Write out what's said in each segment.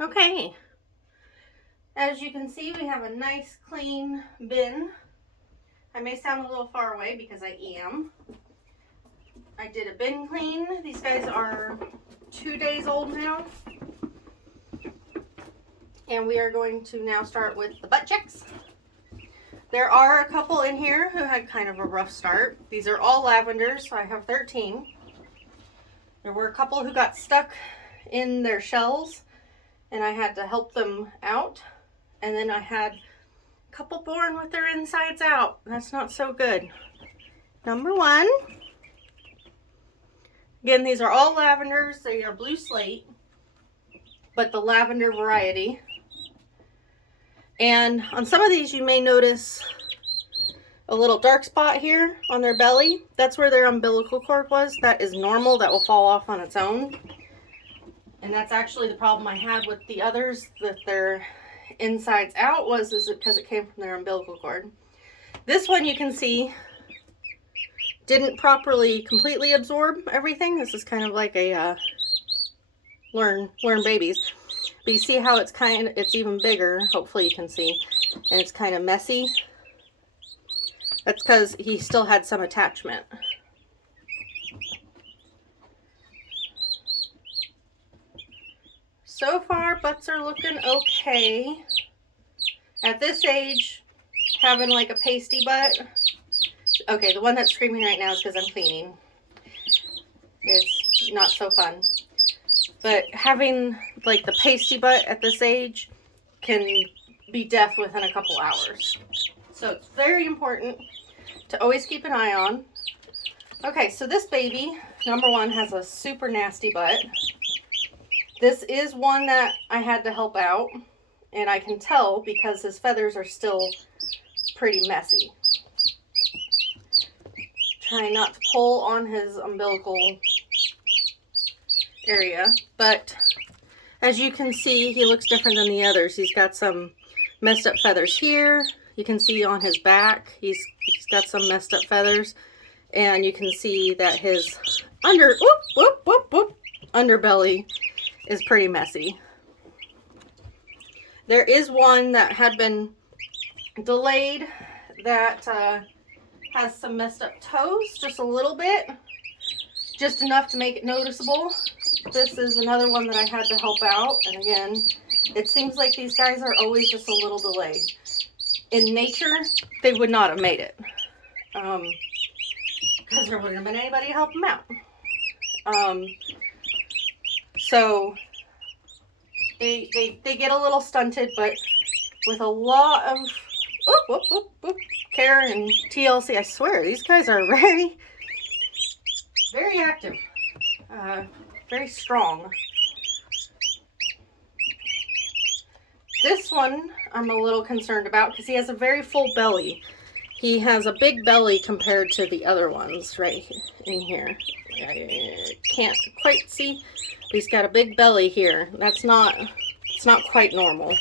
Okay, as you can see, we have a nice clean bin. I may sound a little far away because I am. I did a bin clean. These guys are 2 days old now. And we are going to now start with the butt checks. There are a couple in here who had kind of a rough start. These are all lavenders, so I have 13. There were a couple who got stuck in their shells, and I had to help them out. And then I had a couple born with their insides out. That's not so good. Number 1. Again, these are all lavenders. They are blue slate, but the lavender variety. And on some of these, you may notice a little dark spot here on their belly. That's where their umbilical cord was. That is normal. That will fall off on its own. And that's actually the problem I had with the others, that their insides out is because it came from their umbilical cord. This one, you can see, didn't properly completely absorb everything. This is kind of like a learn babies. But you see how it's even bigger. Hopefully you can see. And it's kind of messy. That's because he still had some attachment. So far, butts are looking okay. At this age, having like a pasty butt. Okay, the one that's screaming right now is because I'm cleaning. It's not so fun. But having like the pasty butt at this age can be death within a couple hours. So it's very important to always keep an eye on. Okay, so this baby, number 1, has a super nasty butt. This is one that I had to help out, and I can tell because his feathers are still pretty messy. Trying not to pull on his umbilical area, but as you can see, he looks different than the others. He's got some messed up feathers here. You can see on his back, he's got some messed up feathers, and you can see that his underbelly is pretty messy. There is one that had been delayed that has some messed up toes, just a little bit, just enough to make it noticeable. This is another one that I had to help out, and again, it seems like these guys are always just a little delayed. In nature, they would not have made it, because there wouldn't have been anybody to help them out. So they get a little stunted, but with a lot of care and TLC, I swear, these guys are very, very active, very strong. This one I'm a little concerned about because he has a very full belly. He has a big belly compared to the other ones right in here. I can't quite see, but he's got a big belly here. It's not quite normal.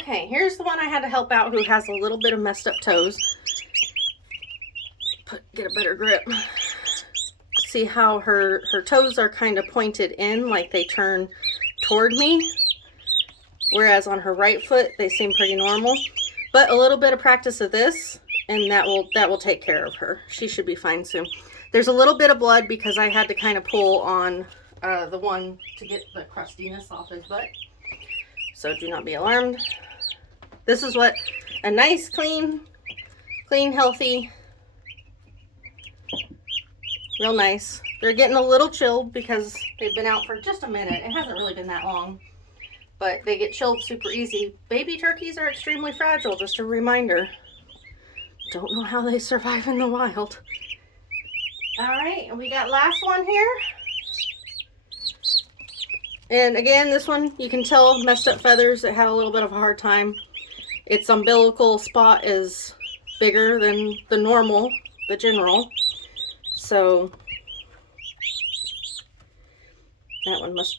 Okay, here's the one I had to help out who has a little bit of messed up toes. Get a better grip. See how her toes are kind of pointed in, like they turn toward me. Whereas on her right foot, they seem pretty normal. But a little bit of practice of this, and that will take care of her. She should be fine soon. There's a little bit of blood because I had to kind of pull on the one to get the crustiness off his butt. So do not be alarmed. This is what a nice, clean, healthy, real nice. They're getting a little chilled because they've been out for just a minute. It hasn't really been that long, but they get chilled super easy. Baby turkeys are extremely fragile, just a reminder. Don't know how they survive in the wild. All right, and we got last one here. And again, this one, you can tell messed up feathers. It had a little bit of a hard time. Its umbilical spot is bigger than the normal, the general. So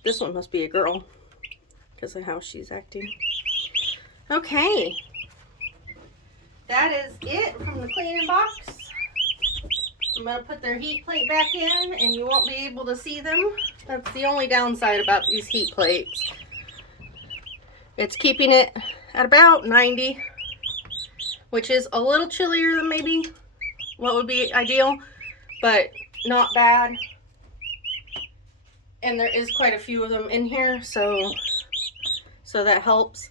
this one must be a girl because of how she's acting. Okay. That is it from the cleaning box. I'm going to put their heat plate back in and you won't be able to see them. That's the only downside about these heat plates. It's keeping it at about 90, which is a little chillier than maybe what would be ideal, but not bad. And there is quite a few of them in here, so that helps.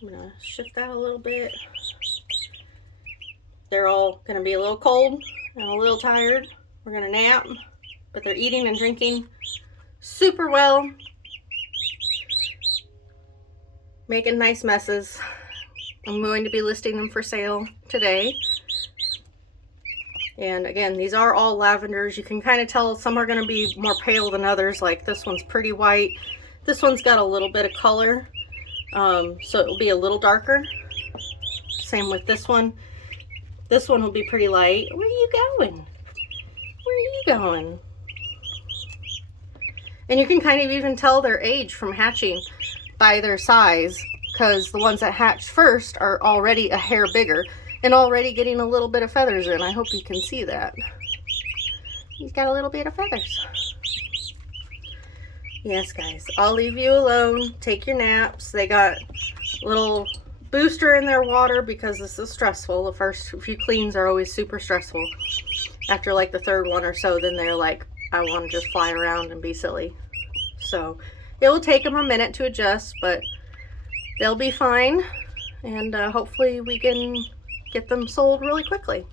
I'm gonna shift that a little bit. They're all gonna be a little cold and a little tired. We're gonna nap, but they're eating and drinking super well, making nice messes. I'm going to be listing them for sale today. And again, these are all lavenders. You can kind of tell some are going to be more pale than others. Like this one's pretty white. This one's got a little bit of color, so it will be a little darker. Same with this one. This one will be pretty light. Where are you going? Where are you going? And you can kind of even tell their age from hatching by their size, because the ones that hatched first are already a hair bigger and already getting a little bit of feathers in. I hope you can see that. He's got a little bit of feathers. Yes, guys, I'll leave you alone. Take your naps. They got a little booster in their water because this is stressful. The first few cleans are always super stressful. After like the third one or so, then they're like, I want to just fly around and be silly. So it will take them a minute to adjust, but they'll be fine. And hopefully we can get them sold really quickly.